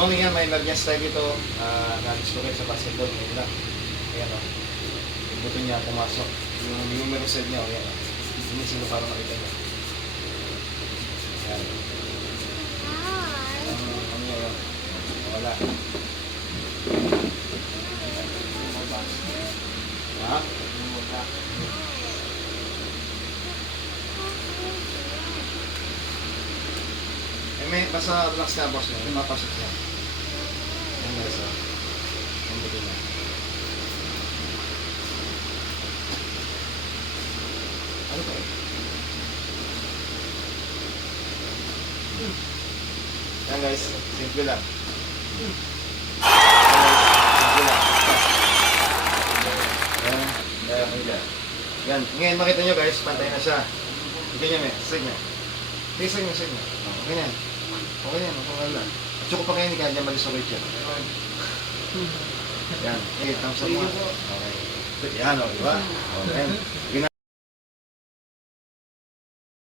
morning yan, may emergency tayo dito. Na-dislocate sa basketball. Ngayon lang. Ayan o. Yung buto niya pumasok. Yung numerous head niya o yan o. Sumisilo para makita niya. Ayan. Ano niya yun? Wala. Ha? May basta relax ka boss mo, may mapasok siya. Yan guys, oh. Ang buto niya. Ano to? Yan guys, simple lang. Yan, ngayon makita nyo guys, pantay na siya. Ganyan eh, sig niya. Sig niya. Ganyan. Okay yan, okay lang. At saka pa kayo ni Kanya mag-isolate yan. Yan, thumbs up mo. Okay. Yan o, diba? Okay.